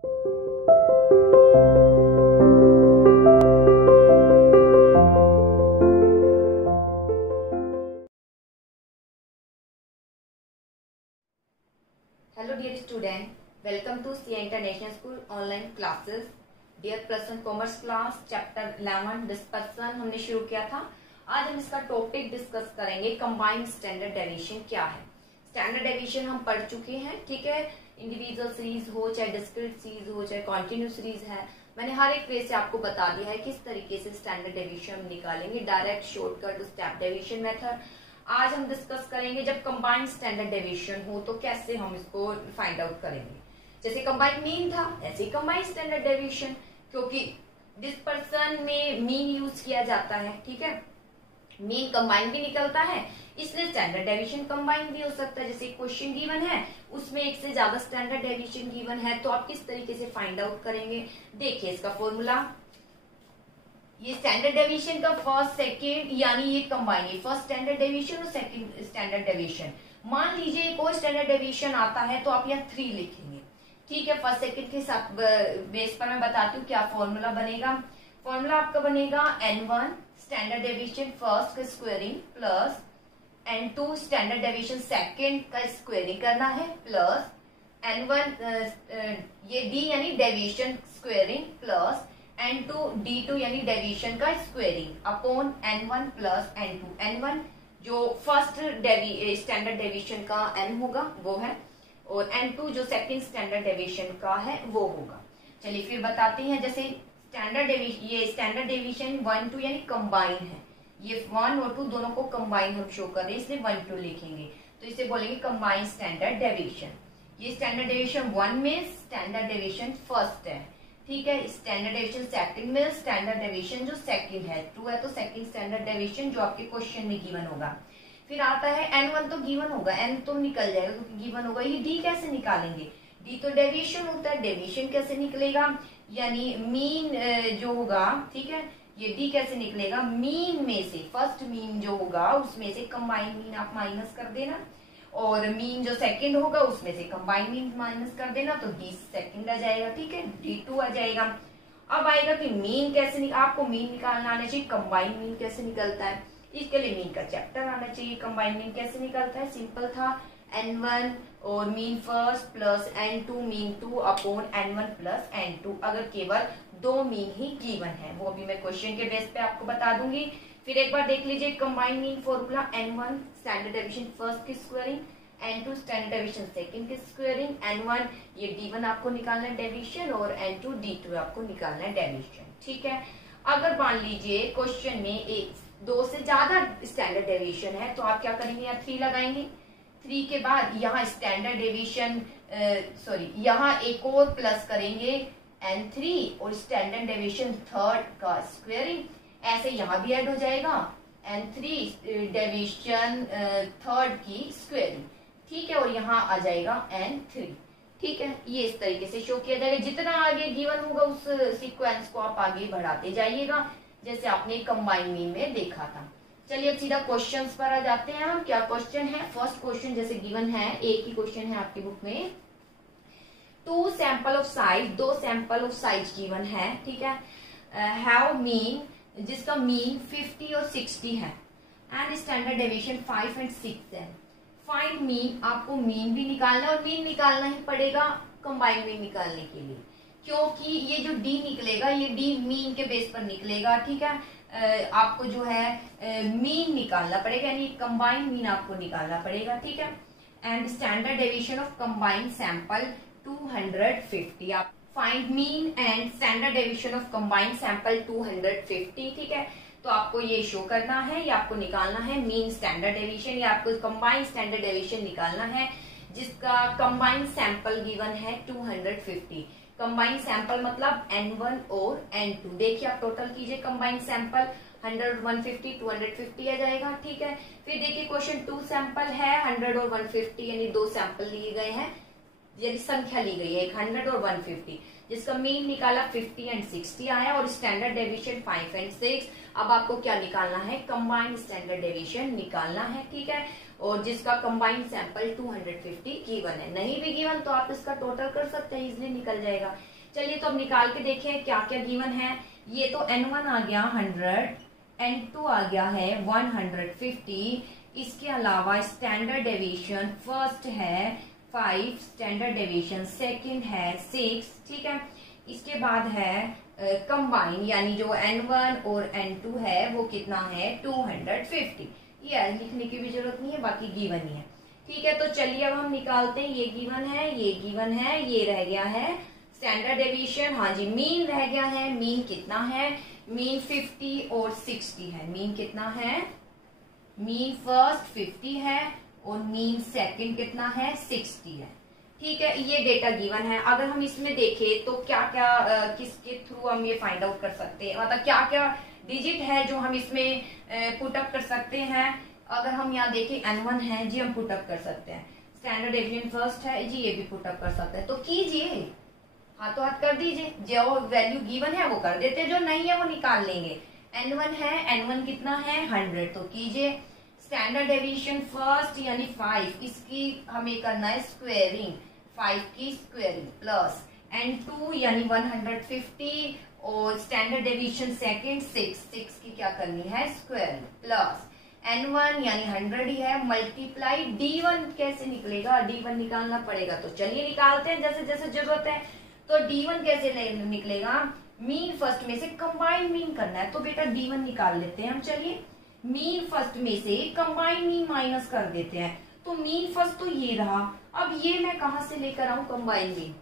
Hello dear student, welcome to CA International School online classes. Dear Person Commerce class chapter 11 dispersion हमने शुरू किया था। आज हम इसका टॉपिक डिस्कस करेंगे कंबाइंड स्टैंडर्ड डेविएशन क्या है। स्टैंडर्ड डेविएशन हम पढ़ चुके हैं, ठीक है। इंडिविजुअल सीरीज हो चाहे डिस्क्रीट सीरीज हो चाहे कॉन्टिन्यूस सीरीज है, मैंने हर एक वे से आपको बता दिया है किस तरीके से स्टैंडर्ड डेविएशन हम निकालेंगे, direct shortcut step deviation method. आज हम डिस्कस करेंगे जब कंबाइंड स्टैंडर्ड डेविएशन हो तो कैसे हम इसको फाइंड आउट करेंगे। जैसे कंबाइंड मीन था ऐसे ही कंबाइंड स्टैंडर्ड डेविएशन, क्योंकि डिस्पर्सन में मीन यूज किया जाता है, ठीक है। मीन कंबाइंड भी निकलता है, इसलिए स्टैंडर्ड डेविएशन कंबाइंड भी हो सकता है। जैसे क्वेश्चन गिवन है उसमें एक से ज्यादा स्टैंडर्ड डेविएशन गिवन है, तो आप किस तरीके से फाइंड आउट करेंगे। देखिए इसका फॉर्मूला, ये स्टैंडर्ड डेविएशन का फर्स्ट सेकेंड यानी ये कंबाइन है, फर्स्ट स्टैंडर्ड डेविएशन और सेकंड स्टैंडर्ड डेविएशन। मान लीजिए एक और स्टैंडर्ड डेविएशन आता है तो आप यहाँ 3 लिखेंगे, ठीक है। फर्स्ट सेकेंड के साथ बेस पर मैं बताती हूँ क्या फॉर्मूला बनेगा। फॉर्मूला आपका बनेगा N1 स्टैंडर्ड डेविएशन फर्स्ट का squaring plus N2 standard deviation second का स्क्वायरिंग करना है प्लस N1 ये D यानी deviation squaring plus N2 D2 यानी डेविएशन का squaring upon N1 plus N2। N1 जो फर्स्ट स्टैंडर्ड डेविएशन का N होगा वो है, और N2 जो सेकंड स्टैंडर्ड डेविएशन का है वो होगा। चलिए फिर बताते हैं। जैसे स्टैंडर्ड डेविएशन, ये स्टैंडर्ड डेविएशन 1 2 यानी कंबाइन है, ये 1 और 2 दोनों को कंबाइन हम शो कर रहे हैं इसलिए 1 2 लिखेंगे, तो इसे बोलेंगे कंबाइन स्टैंडर्ड डेविएशन। ये स्टैंडर्ड डेविएशन 1 में स्टैंडर्ड डेविएशन फर्स्ट है, ठीक है। स्टैंडर्ड डेविएशन सेकंड में स्टैंडर्ड डेविएशन जो सेकंड है, 2 है तो सेकंड स्टैंडर्ड डेविएशन जो आपके क्वेश्चन में गिवन होगा। फिर आता है N1 तो गिवन होगा, N तो निकल जाएगा क्योंकि गिवन होगा। ये D कैसे निकालेंगे, D तो डेविएशन होता है, डेविएशन कैसे निकलेगा यानी मीन जो होगा, ठीक है। ये D कैसे निकलेगा, मीन में से फर्स्ट मीन जो होगा उसमें से कंबाइन मीन आप माइनस कर देना, और मीन जो सेकंड होगा उसमें से कंबाइन मीन माइनस कर देना, तो D सेकंड आ जाएगा, ठीक है। D2 आ जाएगा। अब आएगा कि मीन कैसे आपको मीन निकालना आना चाहिए, कंबाइन मीन कैसे निकलता है, इसके लिए मीन का चैप्टर आना चाहिए। कंबाइन मीन कैसे निकलता है, सिंपल था, N1 और mean first plus N2 mean 2 upon N1 plus N2, अगर केवल 2 मीन ही गिवन है, वो अभी मैं क्वेश्चन के बेस पे आपको बता दूंगी। फिर एक बार देख लीजिए combine mean formula, N1 standard deviation first की squaring, N2 standard deviation second की स्क्वायरिंग, N1 ये D1 आपको निकालना है डेविएशन और N2 D2 आपको निकालना है डेविएशन, ठीक है। अगर मान लीजिए क्वेश्चन में 2 से ज्यादा स्टैंडर्ड डेविएशन है तो आप क्या करेंगे, यहाँ 3 लगाएंगे। 3 के बाद यहाँ स्टैंडर्ड डेविएशन यहाँ एक और प्लस करेंगे N3 और स्टैंडर्ड डेविएशन थर्ड का स्क्वायरिंग, ऐसे यहाँ भी ऐड हो जाएगा N3 डेविएशन थर्ड की स्क्वायरिंग, ठीक है, और यहाँ आ जाएगा N3, ठीक है। ये इस तरीके से शो किया जाएगा। जितना आगे गिवन होगा उस सीक्वेंस को आप आगे बढ़ाते जाइएगा, जैसे आपने कंबाइन मीन में देखा था। चलिए अब सीधा क्वेश्चंस पर आ जाते हैं हम। क्या क्वेश्चन है, फर्स्ट क्वेश्चन जैसे गिवन है, एक ही क्वेश्चन है आपकी बुक में, 2 sample of size, 2 sample of size given है, ठीक है। हैव मीन जिसका मीन 50 और 60 है एंड स्टैंडर्ड डेविएशन 5 और 6 है। फाइंड मीन, आपको मीन भी निकालना है और मीन निकालना ही पड़ेगा कंबाइंड मीन निकालने के लिए, क्योंकि ये जो D निकलेगा ये D मीन के बेस पर निकलेगा, ठीक है। आपको जो है मीन निकालना पड़ेगा यानी कंबाइंड मीन आपको निकालना पड़ेगा, ठीक है। And standard deviation of combined sample 250, आप find mean and standard deviation of combined sample 250, ठीक है। तो आपको ये शो करना है या आपको निकालना है मीन स्टैंडर्ड डेविएशन, या आपको कंबाइंड स्टैंडर्ड डेविएशन निकालना है जिसका कंबाइंड सैंपल गिवन है 250। कंबाइंड सैंपल मतलब N1 और N2, देखिए आप टोटल कीजिए कंबाइंड सैंपल 100 150 250 आ जाएगा, ठीक है। फिर देखिए क्वेश्चन 2 सैंपल है, 100 और 150 यानी 2 सैंपल लिए गए हैं, यानी संख्या ली गई है 100 और 150, जिसका मीन निकाला 50 एंड 60 आया और स्टैंडर्ड डेविएशन 5 एंड 6। अब आपको क्या निकालना है, कंबाइंड स्टैंडर्ड डेविएशन निकालना है, ठीक है। और जिसका कंबाइंड सैंपल 250 गिवन है। नहीं भी गिवन तो आप इसका टोटल कर सकते हैं, इजिली निकल जाएगा। चलिए तो अब निकाल के देखें क्या क्या गिवन है। ये तो N1 आ गया 100, N2 आ गया है 150, इसके अलावा स्टैंडर्ड डेविएशन फर्स्ट है 5, स्टैंडर्ड डेविएशन सेकंड है 6, ठीक है। इसके बाद है कंबाइन यानी जो N1 और N2 है वो कितना है 250। ये लिखने की भी जरूरत नहीं है, बाकी गिवन ही है, ठीक है। तो चलिए अब हम निकालते हैं। ये गिवन है, ये गिवन है, ये रह गया है स्टैंडर्ड डेविएशन, हाँ जी मीन रह गया है। मीन कितना है, मीन 50 और 60 है। मीन कितना है, मीन फर्स्ट 50 है और मीन सेकंड कितना है 60 है, ठीक है। ये डेटा गिवन है। अगर हम इसमें देखें तो क्या क्या किसके थ्रू हम ये फाइंड आउट कर सकते हैं, मतलब क्या क्या डिजिट है जो हम इसमें पुटअप कर सकते हैं। अगर हम यहाँ देखें N1 है जी, हम पुटअप कर सकते हैं। स्टैंडर्ड डेविएशन फर्स्ट है जी, ये भी पुटअप कर सकते हैं। तो कीजिए, हाथों हाथ कर दीजिए। जो वैल्यू गिवन है वो कर देते, जो नहीं है वो निकाल लेंगे। N1 है, N1 कितना है 100, तो कीजिए। स्टैंडर्ड डेविएशन फर्स्ट यानी 5, इसकी हमें करना है स्क्वेयरिंग, 5 की स्क्वेयरिंग प्लस N2 यानी 150 और स्टैंडर्ड डेविएशन सेकंड 6 की क्या करनी है स्क्वेयरिंग प्लस N1 यानी 100 ही है मल्टीप्लाई D1 कैसे निकलेगा, D1 निकालना पड़ेगा। तो चलिए निकालते हैं जैसे जैसे जरूरत है। तो D1 कैसे निकलेगा, मीन फर्स्ट में से कंबाइंड मीन करना है, तो बेटा D1 निकाल लेते हैं हम। चलिए मीन फर्स्ट में से कंबाइंड मीन माइनस कर देते हैं, तो मीन फर्स्ट तो ये रहा। अब ये मैं कहां से लेकर आऊं कंबाइंड मीन,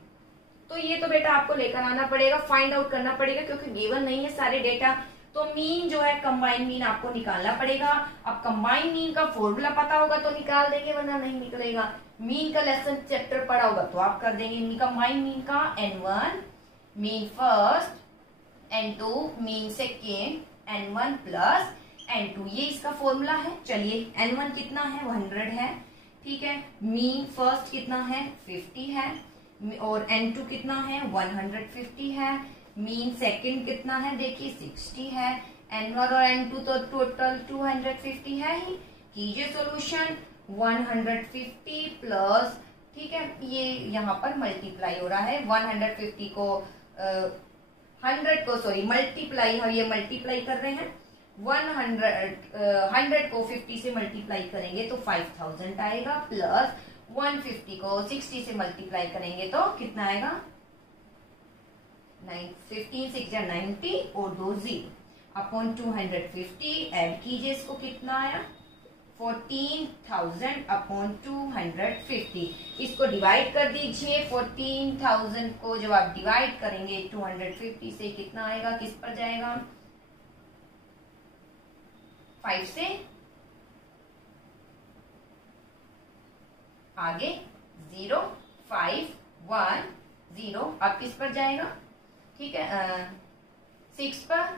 तो ये तो बेटा आपको लेकर आना पड़ेगा, फाइंड आउट करना पड़ेगा क्योंकि गिवन नहीं है सारे डेटा। तो मीन जो है कंबाइंड मीन आपको निकालना पड़ेगा। अब कंबाइंड मीन का फॉर्मूला पता होगा तो निकाल देंगे, वरना नहीं निकलेगा। मीन का लेसन चैप्टर पढ़ा होगा तो आप कर देंगे। कंबाइंड मीन का N1 mean first, N2 mean second, N1 plus N2, ये इसका फॉर्मूला है। चलिए N1 कितना है 100 है, ठीक है। मीन फर्स्ट कितना है 50 है और N2 कितना है 150 है। मीन सेकंड कितना है देखिए 60 है। N1 और N2 तो टोटल 250 है ही। कीजिए सॉल्यूशन 150 प्लस, ठीक है, ये यहाँ पर मल्टीप्लाई हो रहा है 150 को 100 को सॉरी मल्टीप्लाई, हम ये मल्टीप्लाई कर रहे हैं 100 को 50 से मल्टीप्लाई करेंगे तो 5000 आएगा प्लस 150 को 60 से मल्टीप्लाई करेंगे तो कितना आएगा 15 6 90 और 2 0 अपॉन 250 ऐड कीजिए, इसको कितना आया 14,000 अपॉन 250। इसको डिवाइड कर दीजिए। 14,000 को जब आप डिवाइड करेंगे 250 से कितना आएगा, किस पर जाएगा 5 से आगे 0 5 1 0, अब किस पर जाएगा, ठीक है 6 पर,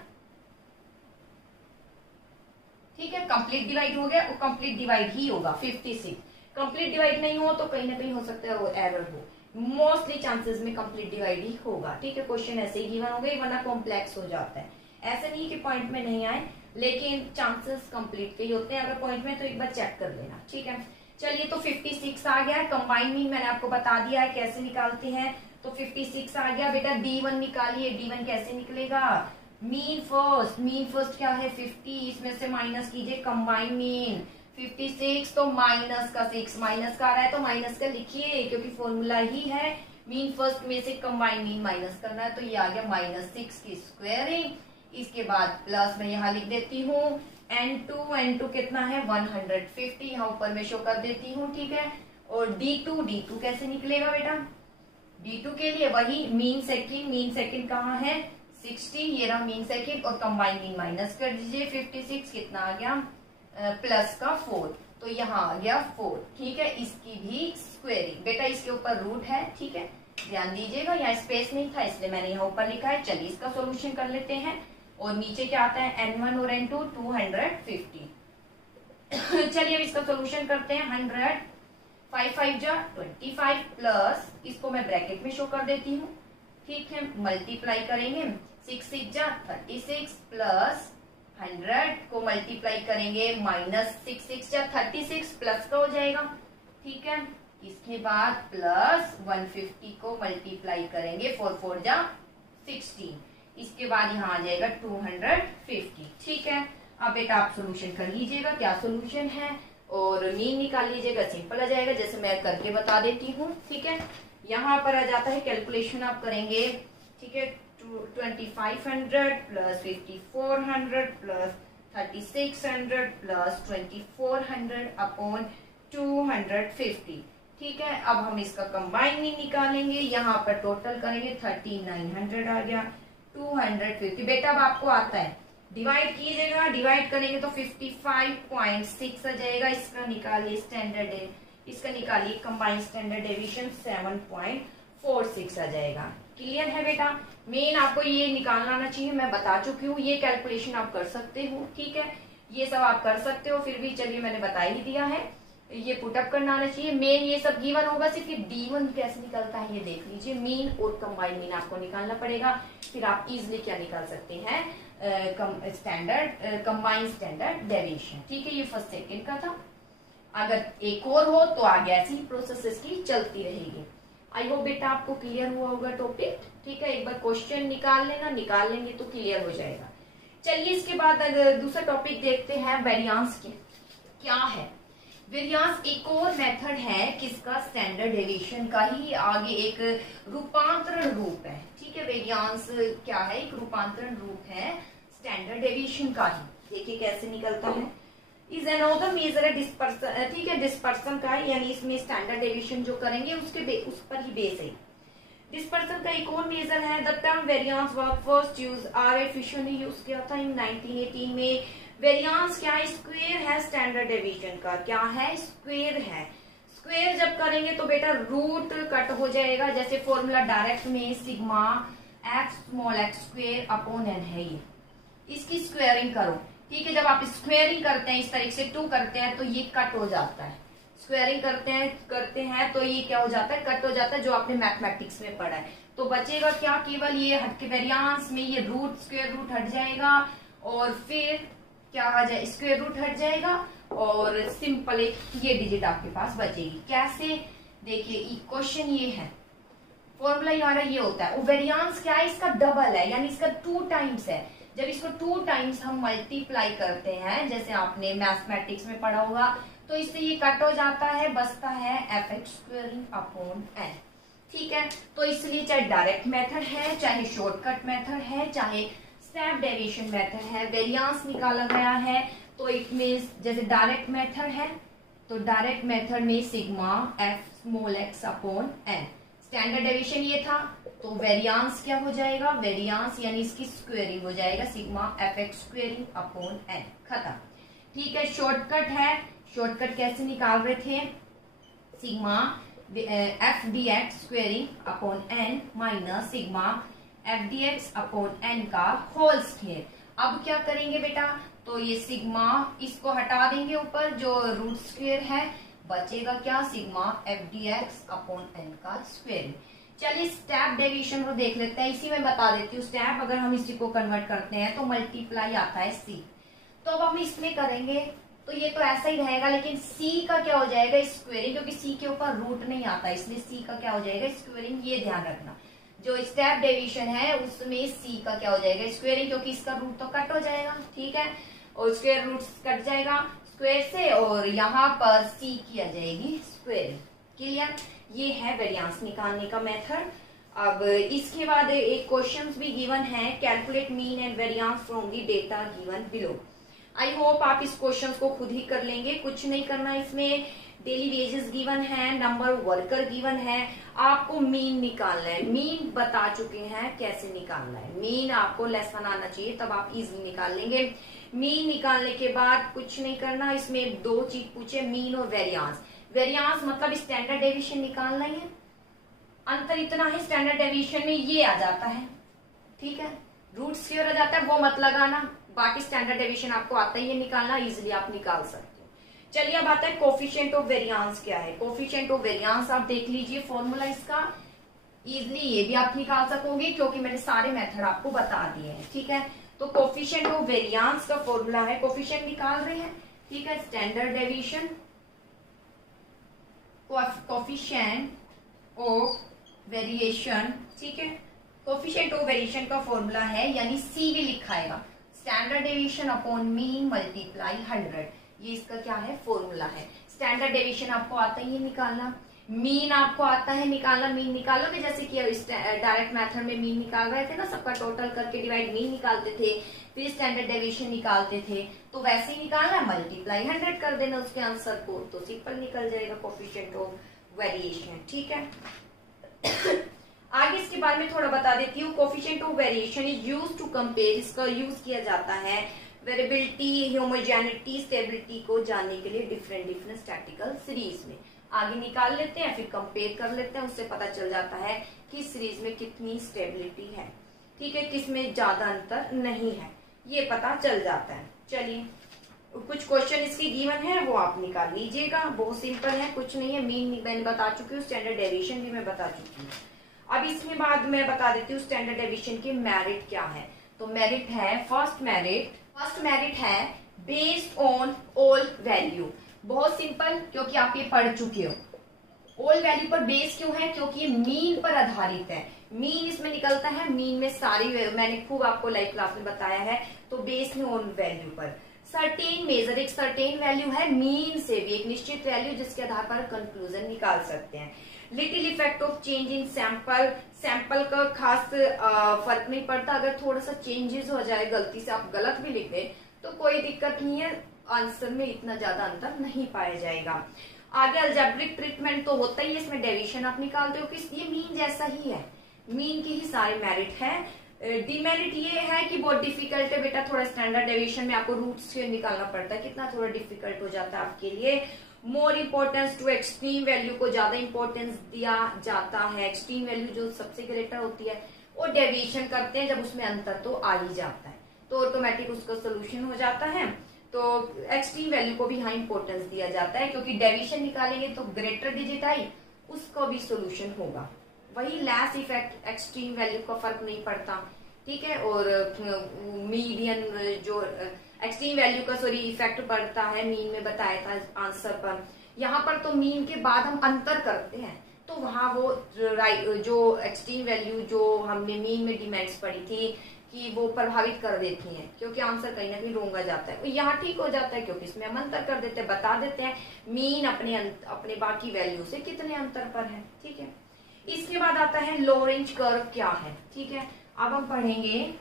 ठीक है। कंप्लीट डिवाइड हो गया, वो कंप्लीट डिवाइड ही होगा 56। कंप्लीट डिवाइड नहीं हो तो कहीं ना कहीं हो सकता है वो एरर हो, मोस्टली चांसेस में कंप्लीट डिवाइड ही होगा, ठीक है। क्वेश्चन ऐसे ही गिवन हो गए, वरना कॉम्प्लेक्स हो जाता है। ऐसे नहीं कि पॉइंट में नहीं आए, लेकिन चांसेस कंप्लीट के ही होते हैं। अगर पॉइंट में तो एक बार चेक कर लेना, ठीक है। चलिए तो 56 आ गया है। कंबाइंड मीन मैंने आपको बता दिया है कैसे निकालते हैं। तो 56 आ गया बेटा। D1 निकालिए। D1 कैसे निकलेगा, मीन फर्स्ट क्या है 50, इसमें से माइनस कीजिए कंबाइंड मीन 56, तो माइनस का 6, माइनस का आ रहा है तो माइनस का लिखिए क्योंकि फॉर्मूला ही है मीन फर्स्ट में से कंबाइंड मीन माइनस करना है। तो ये आ गया -6 की स्क्वायरिंग। इसके बाद प्लस में यहाँ लिख देती हूँ N2 कितना है 150, यहाँ ऊपर में शो कर देती हूँ, ठीक है। और D2 कैसे निकलेगा बेटा, D2 के लिए वही मीन सेकंड कहाँ है 60, ये रहा मीन सेकंड और कंबाइंड मीन माइनस कर दीजिए 56, कितना आ गया प्लस का 4, तो यहाँ आ गया 4, ठीक है। इसकी भी स्क्वेयरिंग बेटा, इसके ऊपर रूट है, ठीक है, ध्यान दीजिएगा। यहाँ स्पेस नहीं था इसलिए मैंने यहाँ ऊपर लिखा है। चलिए इसका सोल्यूशन कर लेते हैं। और नीचे क्या आता है N1 और N2 250। चलिए अब इसका सोल्यूशन करते हैं। 100 5 5 जा 25 प्लस, इसको मैं ब्रैकेट में शो कर देती हूँ, ठीक है, मल्टीप्लाई करेंगे 6 6 जा 36 प्लस 100 को मल्टीप्लाई करेंगे -6 या 36 प्लस का हो जाएगा, ठीक है। इसके बाद प्लस 150 को मल्टीप्लाई करेंगे 4 4 जा 16, इसके बाद यहाँ आ जाएगा 250, ठीक है। अब बेटा आप सोल्यूशन कर लीजिएगा, क्या सोल्यूशन है, और मीन निकाल लीजिएगा, सिंपल आ जाएगा, जैसे मैं करके बता देती हूँ, ठीक है। यहाँ पर आ जाता है कैलकुलेशन आप करेंगे, ठीक है। 2500 प्लस 5400 प्लस 3600 प्लस 2400 अपॉन 250, ठीक है। अब हम इसका कंबाइन मीन निकालेंगे, यहाँ पर टोटल करेंगे 3900 आ गया 250। बेटा अब आपको आता है, डिवाइड कीजिएगा, डिवाइड करेंगे तो 55.6 आ जाएगा। इसका निकालिए स्टैंडर्ड, इसका निकालिए कंबाइंड स्टैंडर्ड डेविएशन 7.46 आ जाएगा। क्लियर है बेटा, मेन आपको ये निकालना आना चाहिए, मैं बता चुकी हूँ, ये कैलकुलेशन आप कर सकते हो, ठीक है। ये सब आप कर सकते हो, फिर भी चलिए मैंने बता ही दिया है, ये पुटअप करना आना चाहिए। मेन ये सब गिवन होगा, सिर्फ ये D1 कैसे निकलता है ये देख लीजिए, मीन और कंबाइंड मीन आपको निकालना पड़ेगा, फिर आप इजिली क्या निकाल सकते हैं, स्टैंडर्ड कंबाइंड स्टैंडर्ड डेविएशन, ठीक है। ये फर्स्ट सेकंड का था, अगर एक और हो तो आगे ऐसी प्रोसेस इसकी चलती रहेगी। आई होप बेटा आपको क्लियर हुआ होगा टॉपिक, ठीक है। एक बार क्वेश्चन निकाल लेना, निकाल लेंगे तो क्लियर हो जाएगा। चलिए इसके बाद अगर दूसरा टॉपिक देखते हैं, वेरिएंस क्या है। वेरिएंस एक और मेथड है किसका, स्टैंडर्ड डेविएशन का ही आगे एक रूपांतरण रूप है, ठीक है। वेरिएंस क्या है, एक रूपांतरण रूप है स्टैंडर्ड डेविएशन का ही। देखिए कैसे निकलता है, इज अनदर मेजर है डिस्पर्सन, ठीक है, डिस्पर्सन का है, यानी इसमें स्टैंडर्ड डेविएशन जो करेंगे उस पर ही बेस है। डिस्पर्सन का एक और मेजर है, the term variance was first use R Fisher ने यूज किया था इन 1918 में। वेरिएंस क्या है, स्क्वायर है स्टैंडर्ड डेविएशन का, क्या है, स्क्वायर है। स्क्वायर जब करेंगे तो बेटा रूट कट हो जाएगा, जैसे फॉर्मूला डायरेक्ट में sigma x small x square upon n है, ये इसकी स्क्वायरिंग करो, ठीक है। जब आप स्क्वायरिंग करते हैं इस तरीके से 2 करते हैं तो ये कट हो जाता है, स्क्वायरिंग करते हैं तो ये क्या हो जाता है, कट हो जाता है, जो आपने मैथमेटिक्स में पढ़ा है। तो बचेगा क्या, केवल ये हट के वेरिएंस में ये रूट स्क्वायर रूट हट जाएगा, और फिर क्या आ जाए, स्क्वायर रूट हट जाएगा, और सिंपल एक ये डिजिट आपके पास बचेगी। कैसे, देखिए क्वेश्चन ये है, फॉर्मूला हमारा ये होता है, वेरिएंस क्या है, इसका डबल है, यानी इसका 2 टाइम्स है। जब इसको 2 टाइम्स हम मल्टीप्लाई करते हैं, जैसे आपने मैथमेटिक्स में पढ़ा होगा, तो इससे ये कट हो जाता है, बचता है fx स्क्वायरिंग अपॉन n, ठीक है। तो इसलिए चाहे डायरेक्ट मेथड है, चाहे शॉर्टकट मेथड है, चाहे स्टेप डेविएशन मेथड है, वेरिएंस निकाला गया है, तो इसमें जैसे डायरेक्ट मेथड है तो डायरेक्ट मेथड में sigma f small x upon n, standard deviation ये था, तो वेरिएंस क्या हो जाएगा, वेरिएंस यानी इसकी स्क्वायरिंग हो जाएगा, sigma fx squaring upon n, खत्म, ठीक है। शॉर्टकट है, शॉर्टकट कैसे निकाल रहे थे, sigma f dx squaring upon n minus sigma f dx upon n का होल स्क्वायर। अब क्या करेंगे बेटा, तो ये सिग्मा इसको हटा देंगे ऊपर, जो रूट स्क्वायर है, बचेगा क्या, sigma f dx upon n का स्क्वायर। चलिए स्टेप डेविएशन को देख लेते हैं, इसी में बता देती हूँ। स्टेप अगर हम इसी को कन्वर्ट करते हैं तो मल्टीप्लाई आता है c, तो अब हम इसमें करेंगे तो ये तो ऐसा ही रहेगा, लेकिन c का क्या हो जाएगा, स्क्वायरिंग, क्योंकि c के ऊपर रूट नहीं आता, इसलिए c का क्या हो जाएगा, स्क्वायरिंग। ये ध्यान रखना, जो स्टेप डेविएशन है उसमें c का क्या हो जाएगा, स्क्वायरिंग, क्योंकि इसका रूट तो कट हो जाएगा, ठीक है, और स्क्वायर रूट कट जाएगा स्क्वायर से, और यहाँ पर c की आ जाएगी स्क्वायरिंग। क्लियर, ये है वेरिएंस निकालने का मेथड। अब इसके बाद एक क्वेश्चंस भी गिवन है, calculate mean and variance from the data given below. I hope आप इस क्वेश्चन को खुद ही कर लेंगे, कुछ नहीं करना इसमें। डेली वेजेस गिवन है, नंबर वर्कर गिवन है, आपको मीन निकालना है। मीन बता चुके हैं कैसे निकालना है, मीन आपको लेसन आना चाहिए, तब आप इजीली निकाल लेंगे। मीन निकालने के बाद कुछ नहीं करना, इसमें 2 चीज पूछे, मीन और वेरिएंस। वेरिएंस मतलब स्टैंडर्ड डेविएशन निकालना है, अंतर इतना है, स्टैंडर्ड डेविएशन में ये आ जाता है, ठीक है, रूट स्क्वायर आ जाता है, वो मत लगाना, बाकी स्टैंडर्ड डेविएशन आपको आता ही है निकालना, इजिली आप निकाल सकते हो। चलिए अब आता है कोफिशिएंट ऑफ वेरिएंस क्या है। कोफिशिएंट ऑफ वेरिएंस आप देख लीजिए, फॉर्मूला इसका इजिली ये भी आप निकाल सकोगे, क्योंकि मैंने सारे मेथड आपको बता दिए हैं, ठीक है। तो कोफिशिएंट ऑफ वेरिएंस का फॉर्मूला है, कोफिशिएंट निकाल रहे हैं, ठीक है, standard deviation, coefficient of variation, ठीक है, कोफिशिएंट ऑफ वेरिएशन का फॉर्मूला है, यानी सी भी लिखाएगा, standard deviation upon mean multiply 100, ये इसका क्या है, फॉर्मूला है। स्टैंडर्ड डेविएशन आपको आता ही है निकालना, मीन आपको आता है निकालना, मीन निकालोगे जैसे कि डायरेक्ट मेथड में मीन निकाल रहे थे ना, सबका टोटल करके डिवाइड मीन निकालते थे, फिर स्टैंडर्ड डेविएशन निकालते थे, तो वैसे ही निकालना, मल्टीप्लाई 100 कर देना उसके आंसर को, तो सिंपल निकल जाएगा कोफिशिएंट ऑफ वेरिएशन, ठीक है। आगे इसके बारे में थोड़ा बता देती हूँ। Coefficient of variation is used to compare, इसका यूज किया जाता है वेरिएबिलिटी, होमोजेनिटी, स्टेबिलिटी को जानने के लिए डिफरेंट स्टैटिकल सीरीज में। आगे निकाल लेते हैं, फिर कंपेयर कर लेते हैं, उससे पता चल जाता है कि सीरीज में कितनी स्टेबिलिटी है, ठीक है, किसमें ज्यादा अंतर नहीं है, ये पता चल जाता है। चलिए कुछ क्वेश्चन इसके गिवन है वो आप निकाल लीजिएगा, बहुत सिंपल है, कुछ नहीं है। मीन मैंने बता चुकी हूँ, स्टैंडर्ड डेविएशन भी मैं बता चुकी हूँ। अब इसके बाद मैं बता देती हूँ स्टैंडर्ड डेविएशन के मेरिट क्या है। तो मेरिट है, फर्स्ट मेरिट है बेस्ड ऑन ऑल वैल्यू, बहुत सिंपल, क्योंकि आप ये पढ़ चुके हो। ऑल वैल्यू पर बेस क्यों है, क्योंकि ये मीन पर आधारित है, मीन इसमें निकलता है, मीन में सारी मैंने खूब आपको लाइव क्लास में बताया है, तो बेस है ऑन वैल्यू पर। सर्टेन मेजर, एक सर्टेन वैल्यू है, मीन से भी एक निश्चित वैल्यू जिसके आधार पर कंक्लूजन निकाल सकते हैं। Little effect of change in sample का खास फर्क नहीं पड़ता, अगर थोड़ा सा चेंजेस हो जाए, गलती से आप गलत भी लिख दें तो कोई दिक्कत नहीं है, आंसर में इतना ज्यादा अंतर नहीं पाया जाएगा। आगे अलजेब्रिक ट्रीटमेंट तो होता ही है, इसमें डेविएशन आप निकालते हो कि ये मीन जैसा ही है, मीन के ही सारे मेरिट है। डिमेरिट ये है कि बहुत डिफिकल्ट है बेटा, थोड़ा स्टैंडर्ड डेविएशन में आपको रूट्स निकालना पड़ता है, कितना थोड़ा डिफिकल्ट हो जाता है आपके लिए। More importance to extreme value को ज्यादा इंपॉर्टेंस दिया जाता है, एक्सट्रीम वैल्यू जो सबसे ग्रेटर होती है वो डेविएशन करते हैं, जब उसमें अंतर तो आ ही जाता है तो ऑटोमेटिक उसका सोल्यूशन हो जाता है। तो एक्सट्रीम वैल्यू को भी यहाँ इंपॉर्टेंस दिया जाता है, क्योंकि डेविएशन निकालेंगे तो ग्रेटर डिजिट आई उसका भी सोल्यूशन होगा, वही लेस इफेक्ट, एक्सट्रीम वैल्यू का फर्क नहीं पड़ता, ठीक है। और मीडियन जो एक्सट्रीम वैल्यू का इफेक्ट पड़ता है, मीन में बताया था आंसर पर, यहाँ पर तो मीन के बाद हम अंतर करते हैं, तो वहां वो जो एक्सट्रीम वैल्यू जो हमने मीन में डिमांड्स पड़ी थी कि वो प्रभावित कर देती हैं, क्योंकि आंसर कहीं ना कहीं रोंग आ जाता है, यहाँ ठीक हो जाता है क्योंकि इसमें हम अंतर कर देते हैं, बता देते हैं मीन अपने बाकी वैल्यू से कितने अंतर पर है, ठीक है। इसके बाद आता है लॉरेंज कर्व क्या है, ठीक है। अब हम पढ़ेंगे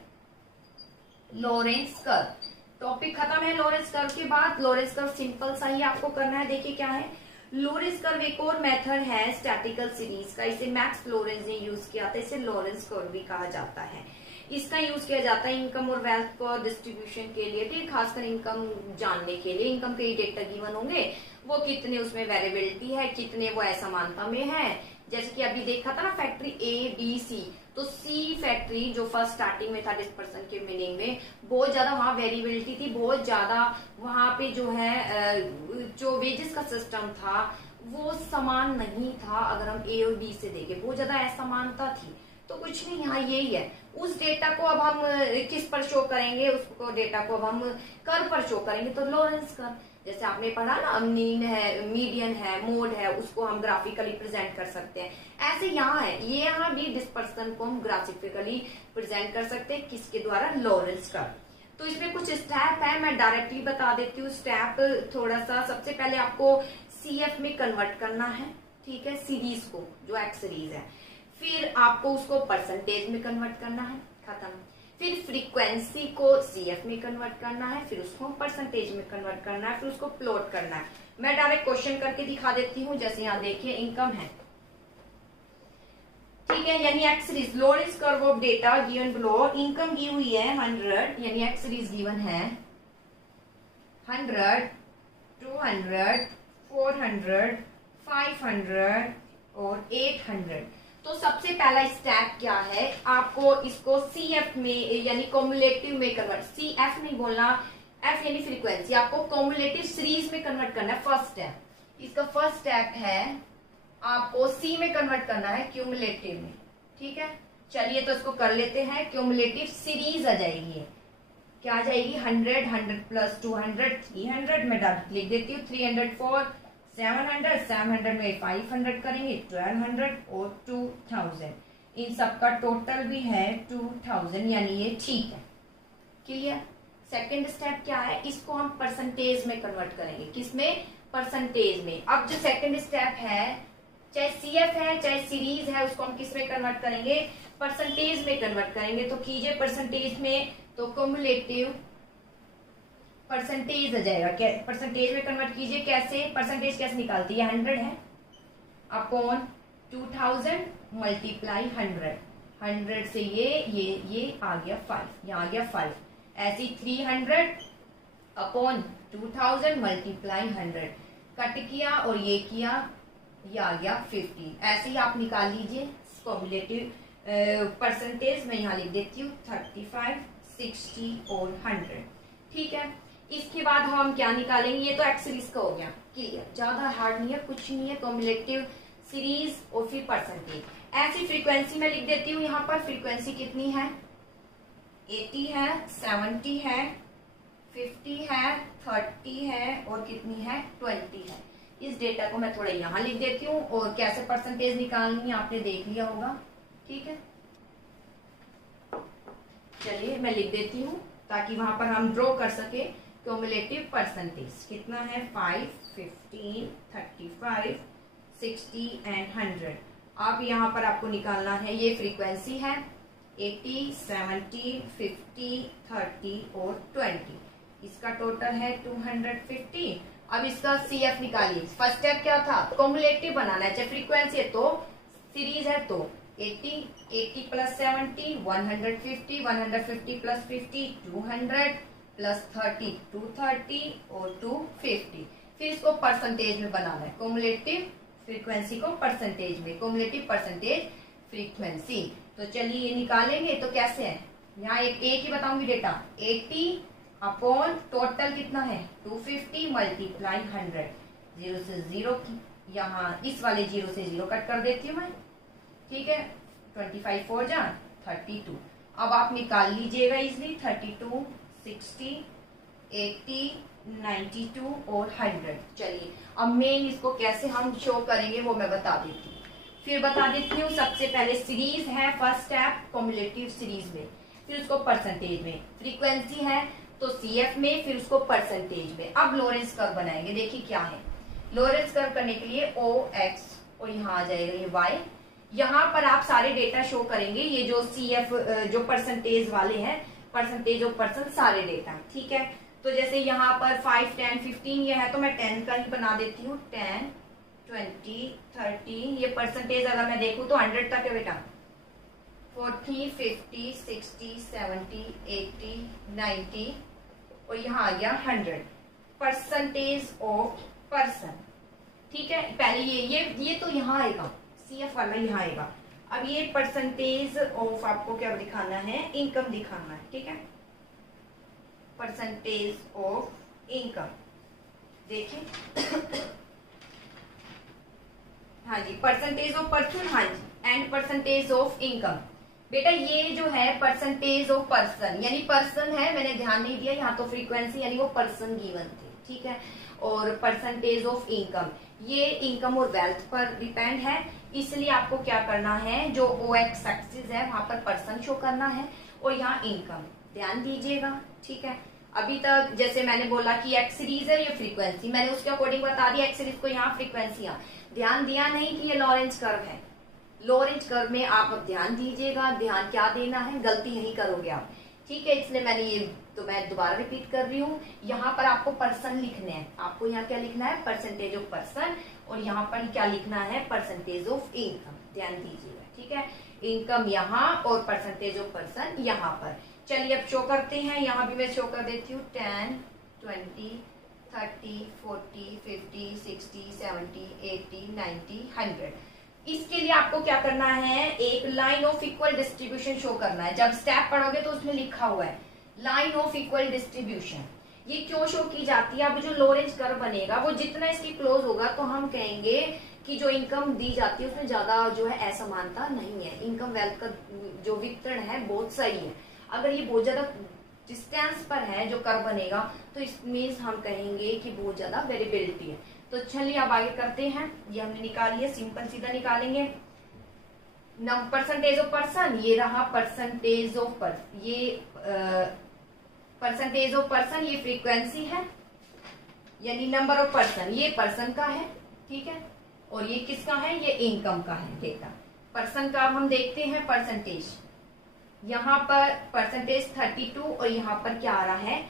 लॉरेंज कर्व, टॉपिक खत्म है। लॉरेंज कर्व के बाद लॉरेंज कर्व सिंपल सा ही आपको करना है, देखिए क्या है। लॉरेंज कर्व एक और मेथड है स्टैटिकल सीरीज का, इसे मैक्स लॉरेंज ने यूज किया था, इसे लॉरेंज कर्व भी कहा जाता है। इसका यूज किया जाता है इनकम और वेल्थ को डिस्ट्रीब्यूशन के लिए, ठीक, खासकर इनकम जानने के लिए। इनकम के डेटा गिवन होंगे, वो कितने उसमें वेरिएबिलिटी है, कितने वो असमानता में है, जैसे कि अभी देखा था ना फैक्ट्री A B C, तो सी फैक्ट्री जो फर्स्ट स्टार्टिंग में था डिस्पर्सन के मीनिंग में, बहुत ज्यादा वहां वेरिएबिलिटी थी, बहुत ज्यादा वहां पे जो है जो वेजेस का सिस्टम था वो समान नहीं था। अगर हम A और B से देखें बहुत ज्यादा असमानता थी, तो कुछ नहीं, यहाँ यही है। उस डेटा को अब हम किस पर शो करेंगे, उसको डेटा को अब हम कर्व पर शो करेंगे, तो लॉरेंज कर्व, जैसे आपने पढ़ा ना, मीन है, मीडियन है, मोड है, उसको हम ग्राफिकली प्रेजेंट कर सकते हैं। ऐसे यहाँ है, ये यहाँ भी डिस्पर्सन को हम ग्राफिकली प्रेजेंट कर सकते हैं, किसके द्वारा, लॉरेंज कर्व। तो इसमें कुछ स्टेप है, मैं डायरेक्टली बता देती हूँ स्टेप थोड़ा सा। सबसे पहले आपको CF में कन्वर्ट करना है, ठीक है, सीरीज को, जो एक्स सीरीज है, फिर आपको उसको परसेंटेज में कन्वर्ट करना है, खत्म। फिर फ्रीक्वेंसी को CF में कन्वर्ट करना है, फिर उसको परसेंटेज में कन्वर्ट करना है, फिर उसको प्लॉट करना है। मैं डायरेक्ट क्वेश्चन करके दिखा देती हूँ, जैसे यहाँ देखिए इनकम है, ठीक है, यानी x series, Lorentz curve of data given below, income गी हुई है 100, यानी एक्स सीरीज गिवन है 100, 200, 400, 500 और 800। तो सबसे पहला स्टेप क्या है, आपको इसको CF में यानी कॉम्युलेटिव में कन्वर्ट, CF नहीं बोलना, F यानी फ्रीक्वेंसी, आपको कॉम्युलेटिव सीरीज में कन्वर्ट करना है। फर्स्ट स्टेप, इसका फर्स्ट स्टेप है आपको C में कन्वर्ट करना है, क्यूमुलेटिव में, ठीक है। चलिए तो इसको कर लेते हैं, क्यूमुलेटिव सीरीज आ जाएगी, क्या आ जाएगी 100, 100 प्लस 200 300, मैं लिख देती हूँ 300 4 700, 700 में 500 करेंगे 1200 और 2000, इन सबका टोटल भी है 2000, यानी ये ठीक है। क्लियर। सेकंड स्टेप क्या है, इसको हम परसेंटेज में कन्वर्ट करेंगे। किसमें? परसेंटेज में। अब जो सेकंड स्टेप है, चाहे सीएफ है चाहे सीरीज है, उसको हम किस में कन्वर्ट करेंगे? परसेंटेज में कन्वर्ट करेंगे। तो कीजिए परसेंटेज में, तो क्युमुलेटिव परसेंटेज आ जाएगा। क्या परसेंटेज में कन्वर्ट कीजिए, कैसे? परसेंटेज कैसे निकालती है? 100 है अपॉन 2000 मल्टीप्लाई 100, 100 से ये आ गया 5, यहाँ आ गया 5। ऐसी 300 अपॉन 2000 मल्टीप्लाई 100, कट किया और ये किया, ये आ गया 50। ऐसे ही आप निकाल लीजिए क्युमुलेटिव परसेंटेज। मैं यहाँ लिख देती हूँ 35, 60 और 100। ठीक है। इसके बाद हम क्या निकालेंगे? ये तो एक्स सीरीज का हो गया। क्लियर, ज्यादा हार्ड नहीं है, कुछ नहीं है। क्युमुलेटिव, सीरीज और फिर परसेंटेज। ऐसी फ्रीक्वेंसी में लिख देती हूँ। यहाँ पर फ्रीक्वेंसी कितनी है? 80 है, 70 है, 50 है, 30 है और कितनी है? 20 है। इस डेटा को मैं थोड़ा यहाँ लिख देती हूँ, और कैसे परसेंटेज निकालनी है आपने देख लिया होगा। ठीक है, चलिए मैं लिख देती हूँ ताकि वहां पर हम ड्रॉ कर सके क्युमुलेटिव परसेंटेज। कितना है? 5, 15, 35, 60 एंड 100। अब यहाँ पर आपको निकालना है, ये फ्रीक्वेंसी है 80, 70, 50, 30 और 20। इसका टोटल है 250। अब इसका सीएफ निकालिए। फर्स्ट स्टेप क्या था? क्युमुलेटिव बनाना है। चाहे फ्रीक्वेंसी है तो, सीरीज है तो 80, 80 प्लस 70 150, 150 प्लस 50 200 प्लस 30 230 और 250। फिर इसको परसेंटेज में बनाना है, क्युमुलेटिव फ्रीक्वेंसी को परसेंटेज में, क्युमुलेटिव परसेंटेज फ्रीक्वेंसी। तो चलिए ये निकालेंगे। तो कैसे है? यहाँ एक ही बताऊंगी डेटा। 80 अपॉन टोटल कितना है? 250 मल्टीप्लाई 100, 0 से 0, यहाँ इस वाले 0 से 0 कट कर देती हूँ मैं। ठीक है, 25 4 जा 32। अब आप निकाल लीजिएगा इजली। 32, 60, 80, 92 और 100। चलिए अब मेन इसको कैसे हम शो करेंगे वो मैं बता देती हूँ। फिर बता देती हूँ। सबसे पहले सीरीज है, फर्स्ट स्टेप क्युमुलेटिव सीरीज में, फिर उसको परसेंटेज में। फ्रीक्वेंसी है तो सीएफ में, फिर उसको परसेंटेज में। अब लोरेंस कर्व बनाएंगे। देखिए क्या है लोरेंस कर्व करने के लिए ओ एक्स और यहाँ आ जाएगा ये वाई। यहाँ पर आप सारे डेटा शो करेंगे। ये जो सीएफ जो परसेंटेज वाले हैं, परसेंटेज ऑफ पर्सन सारे डेटा। ठीक है, तो जैसे यहाँ पर 5, 10, 15 ये है तो मैं 10 का ही बना देती हूँ। 10, 20, 30। ये परसेंटेज अगर मैं देखूँ तो 100 तक है बेटा। 40, 50, 60, 70, 80, 90 और यहाँ आ गया 100 परसेंटेज ऑफ पर्सन। ठीक है, पहले ये तो यहाँ आएगा, सीएफ वाला यहाँ आएगा। अब ये परसेंटेज ऑफ आपको क्या दिखाना है? इनकम दिखाना है। ठीक है, परसेंटेज ऑफ इनकम। देखिए हाँ जी, परसेंटेज ऑफ पर्सन, हाँ जी, एंड परसेंटेज ऑफ इनकम। बेटा ये जो है परसेंटेज ऑफ पर्सन, यानी पर्सन है, मैंने ध्यान नहीं दिया यहाँ तो फ्रीक्वेंसी यानी वो पर्सन गिवन थे। ठीक है, और परसेंटेज ऑफ इनकम, ये इनकम और वेल्थ पर डिपेंड है। इसलिए आपको क्या करना है, जो ओ एक्स एक्सिस है वहां पर पर्सन शो करना है और यहाँ इनकम। ध्यान दीजिएगा। ठीक है, अभी तक जैसे मैंने बोला कि एक्स सीरीज है, ये फ्रीक्वेंसी, मैंने उसके अकॉर्डिंग बता दिया। एक्स सीरीज को यहाँ फ्रीक्वेंसी, ध्यान दिया नहीं कि ये लॉरेंज कर्व है। लॉरेंज कर्व में आप अब ध्यान दीजिएगा। ध्यान क्या देना है, गलती यही करोगे आप। ठीक है, इसलिए मैंने ये तो मैं दोबारा रिपीट कर रही हूँ। यहाँ पर आपको पर्सन लिखने हैं। आपको यहाँ क्या लिखना है? Percentage of person. और यहाँ पर क्या लिखना है? Percentage of income. ध्यान दीजिएगा। ठीक है, इनकम यहाँ और परसेंटेज ऑफ पर्सन यहाँ पर। चलिए अब शो करते हैं। यहाँ भी मैं शो कर देती हूँ। 10, 20, 30, 40, 50, 60, 70, 80, 90, 100। इसके लिए आपको क्या करना है? एक line of equal distribution show करना है। जब स्टेप पढ़ोगे तो उसमें लिखा हुआ है लाइन ऑफ इक्वल डिस्ट्रीब्यूशन। ये क्यों शो की जाती है? अब जो लॉरेंज कर्व बनेगा वो जितना इसकी क्लोज होगा तो हम कहेंगे कि जो इनकम दी जाती है उसमें ज्यादा जो है असमानता नहीं है। इनकम वेल्थ का जो वितरण है बहुत सही है। अगर ये बहुत ज्यादा डिस्टेंस पर है जो कर्व बनेगा, तो इस मीन्स हम कहेंगे कि बहुत ज्यादा वेरिएबिलिटी है। तो चलिए अब आगे करते हैं। ये हमने निकाल लिया, सिंपल सीधा निकालेंगे। परसेंटेज ऑफ पर्सन, ये रहा परसेंटेज ऑफ पर्सन, ये परसेंटेज ऑफ पर्सन ये फ्रीक्वेंसी है, यानी नंबर ऑफ पर्सन ये पर्सन का है, ठीक है, और ये किसका है, ये इनकम का है डेटा। पर्सन का अब हम देखते हैं परसेंटेज। यहाँ पर परसेंटेज 32 और यहाँ पर क्या आ रहा है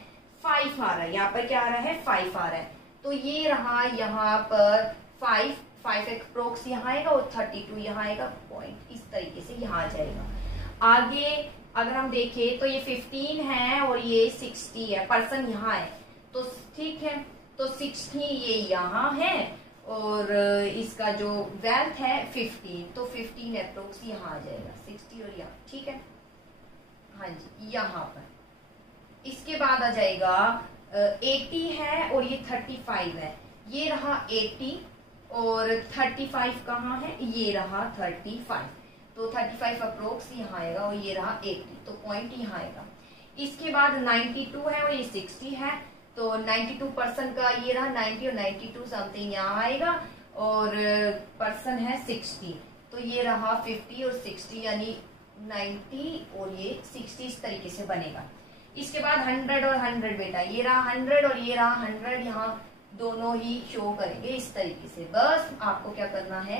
5 आ रहा है, यहाँ पर क्या आ रहा है 5 आ रहा है। तो ये रहा यहाँ पर 5 अप्रोक्स यहाँ आएगा और 32 यहाँ आएगा पॉइंट, इस तरीके से यहाँ आ जाएगा। आगे अगर हम देखें तो ये 15 है और ये 60 है, पर्सन यहाँ है, तो ठीक है, तो 60 ये यहाँ है और इसका जो वेल्थ है 15, तो 15 अप्रोक्स यहाँ आ जाएगा 60 और यहाँ, ठीक है, हाँ जी यहाँ पर। इसके बाद आ जाएगा 80 है और ये 35 है, ये रहा 80 और 35 कहाँ है, ये रहा 35, तो 35 अप्रोक्स यहाँ आएगा और ये रहा 80, तो पॉइंट यहाँ आएगा। इसके बाद 92 है और ये 60 है, तो 92% का ये रहा 90 और 92 समथिंग यहाँ आएगा और पर्सन है 60, तो ये रहा 50 और 60 यानी 90 और ये 60 इस तरीके से बनेगा। इसके बाद 100 और 100 बेटा, ये रहा 100 और ये रहा 100, यहाँ दोनों ही शो करेंगे इस तरीके से। बस आपको क्या करना है,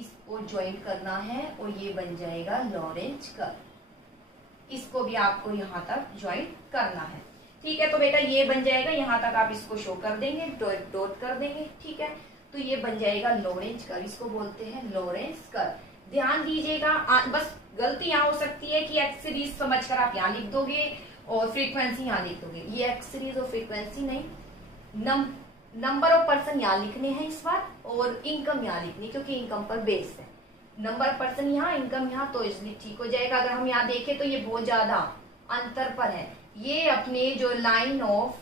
इसको ज्वाइन करना है और ये बन जाएगा लॉरेंज कर्व। इसको भी आपको यहाँ तक ज्वाइन करना है, ठीक है। तो बेटा ये बन जाएगा, यहाँ तक आप इसको शो कर देंगे, डॉट डॉट कर देंगे, ठीक है। तो ये बन जाएगा लॉरेंज कर्व, इसको बोलते हैं लॉरेंज कर्व। ध्यान दीजिएगा, बस गलती यहाँ हो सकती है कि एक्स सीरीज समझकर आप यहाँ लिख दोगे और फ्रीक्वेंसी यहाँ लिख दोगे। ये एक्स सीरीज और फ्रीक्वेंसी नहीं, नंबर ऑफ पर्सन यहाँ लिखने हैं इस बार और इनकम यहाँ लिखनी, क्योंकि इनकम पर बेस है। नंबर ऑफ पर्सन यहाँ, इनकम यहाँ, तो इसलिए ठीक हो जाएगा। अगर हम यहाँ देखें तो ये बहुत ज्यादा अंतर पर है, ये अपने जो लाइन ऑफ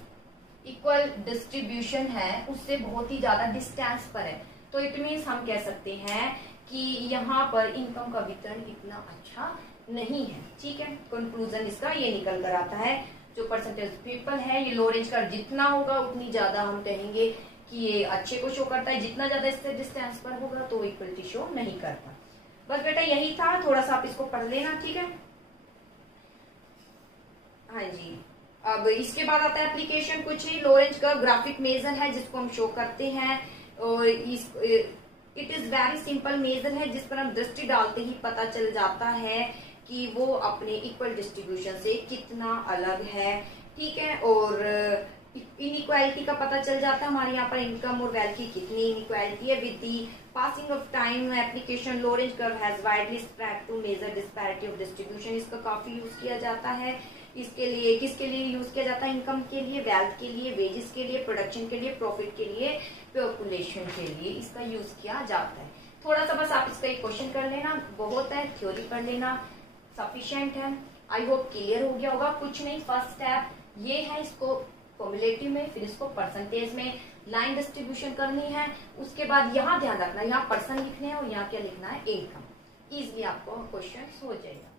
इक्वल डिस्ट्रीब्यूशन है उससे बहुत ही ज्यादा डिस्टेंस पर है। तो इट मीन्स हम कह सकते हैं कि यहाँ पर इनकम का वितरण इतना अच्छा नहीं है, ठीक है। कंक्लूजन इसका ये निकल कर आता है, जो परसेंटेज पीपल है ये लॉरेंज कर्व जितना होगा उतनी ज्यादा हम कहेंगे कि ये अच्छे को शो करता है, जितना ज्यादा इससे डिस्टेंस पर होगा तो इक्वलिटी शो नहीं करता। बस बेटा यही था, थोड़ा सा आप इसको पढ़ लेना, ठीक है। हाँ जी, अब इसके बाद आता है एप्लीकेशन। कुछ ही लॉरेंज कर्व ग्राफिक मेजर है जिसको हम शो करते हैं और it is very simple measure है जिस पर हम दृष्टि डालते ही पता चल जाता है कि वो अपने इक्वल डिस्ट्रीब्यूशन से कितना अलग है, ठीक है। और इनइक्वालिटी का पता चल जाता है, हमारे यहाँ पर इनकम और वेल्थ की कितनी इनइक्वालिटी है। With the passing of time application Lorenz curve has widely spread to measure disparity of distribution. इसका काफी यूज किया जाता है। इसके लिए किसके लिए यूज किया जाता है, इनकम के लिए, वेल्थ के लिए, वेजेस के लिए, प्रोडक्शन के लिए, प्रॉफिट के लिए, पॉपुलेशन के लिए इसका यूज किया जाता है। थोड़ा सा बस आप इसका एक क्वेश्चन कर लेना, बहुत है, थ्योरी पढ़ लेना सफिशिएंट है। आई होप क्लियर हो गया होगा। कुछ नहीं, फर्स्ट स्टेप ये है, इसको कॉम्युलेटिव में, फिर इसको परसेंटेज में लाइन डिस्ट्रीब्यूशन करनी है। उसके बाद यहाँ ध्यान रखना, यहाँ पर्सन लिखने हैं और यहाँ क्या लिखना है, इनकम। इजिली आपको क्वेश्चन हो जाएगा।